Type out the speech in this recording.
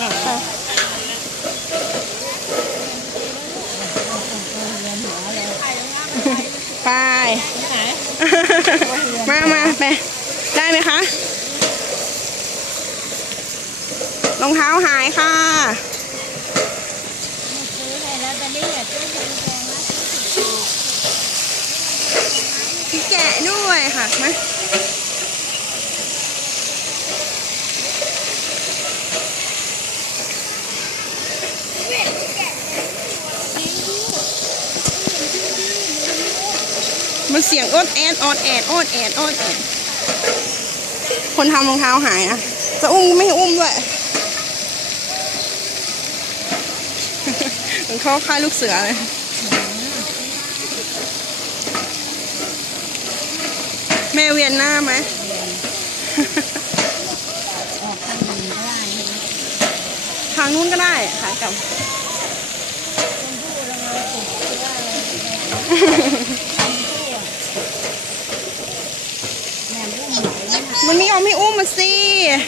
ไปมามาไป ได้ไหมคะ รองเท้าหายค่ะซื้อเลยแล้วตอนนี้อย่าซื้อแพงๆนะพี่แกะด้วยค่ะมา มันเสียงออดแอดออดแอดออดแอดออดแอดคนทำรองเท้าหายนะ จะอุ้มไม่ให้อุ้มด้วยมันเข้าค่ายลูกเสือเลยแม่เวียนหน้าไหมทางนู้นก็ได้ขายกลับ ชมพู่เรามาปลูกที่ว่าอะไรชมพู่อะแหน มันไม่ยอมให้อุ้มมาสิ